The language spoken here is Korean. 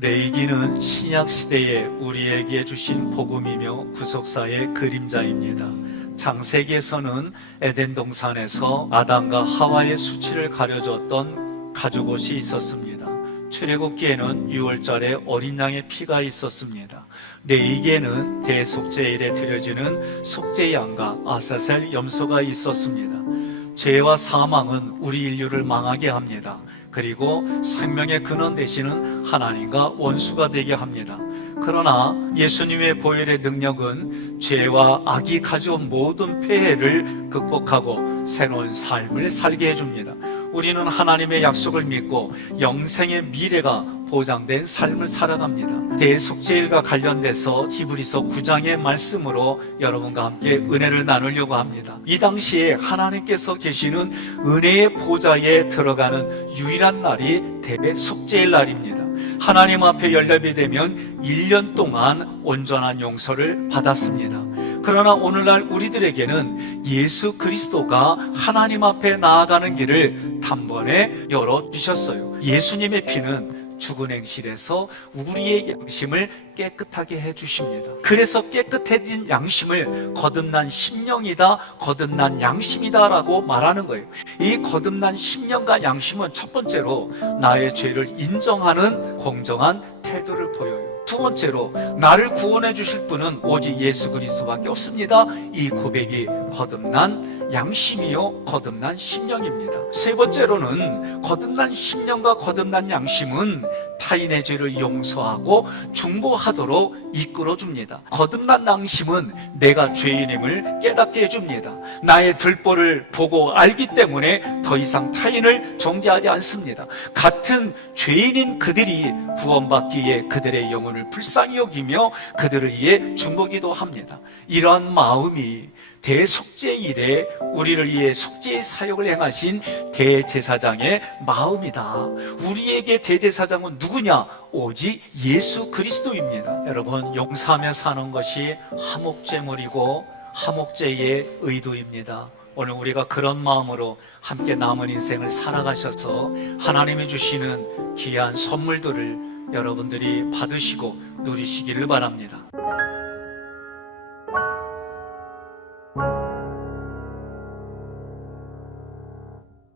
레이기는 신약 시대에 우리에게 주신 복음이며 구속사의 그림자입니다. 장세기에서는 에덴 동산에서 아담과 하와의 수치를 가려줬던 가죽옷이 있었습니다. 출애굽기에는 6월절에 어린 양의 피가 있었습니다. 레이기에는 대속제일에 드려지는 속죄양과 아사셀 염소가 있었습니다. 죄와 사망은 우리 인류를 망하게 합니다. 그리고 생명의 근원 되시는 하나님과 원수가 되게 합니다. 그러나 예수님의 보혈의 능력은 죄와 악이 가져온 모든 폐해를 극복하고 새로운 삶을 살게 해줍니다. 우리는 하나님의 약속을 믿고 영생의 미래가 보장된 삶을 살아갑니다. 대속죄일과 관련돼서 히브리서 9장의 말씀으로 여러분과 함께 은혜를 나누려고 합니다. 이 당시에 하나님께서 계시는 은혜의 보좌에 들어가는 유일한 날이 대속죄일 날입니다. 하나님 앞에 연락이 되면 1년 동안 온전한 용서를 받았습니다. 그러나 오늘날 우리들에게는 예수 그리스도가 하나님 앞에 나아가는 길을 단번에 열어 주셨어요. 예수님의 피는 죽은 행실에서 우리의 양심을 깨끗하게 해주십니다. 그래서 깨끗해진 양심을 거듭난 심령이다, 거듭난 양심이다라고 말하는 거예요. 이 거듭난 심령과 양심은 첫 번째로 나의 죄를 인정하는 공정한 태도를 보여요. 두 번째로 나를 구원해 주실 분은 오직 예수 그리스도밖에 없습니다. 이 고백이 거듭난 양심이요 거듭난 심령입니다. 세 번째로는 거듭난 심령과 거듭난 양심은 타인의 죄를 용서하고 중보하도록 이끌어 줍니다. 거듭난 양심은 내가 죄인임을 깨닫게 해 줍니다. 나의 들보를 보고 알기 때문에 더 이상 타인을 정죄하지 않습니다. 같은 죄인인 그들이 구원받기에 그들의 영혼 을 불쌍히 여기며 그들을 위해 중보기도 합니다. 이러한 마음이 대속죄일에 우리를 위해 속죄의 사역을 행하신 대제사장의 마음이다. 우리에게 대제사장은 누구냐? 오직 예수 그리스도입니다. 여러분, 용서하며 사는 것이 화목제물이고 화목제의 의도입니다. 오늘 우리가 그런 마음으로 함께 남은 인생을 살아가셔서 하나님이 주시는 귀한 선물들을 여러분들이 받으시고 누리시기를 바랍니다.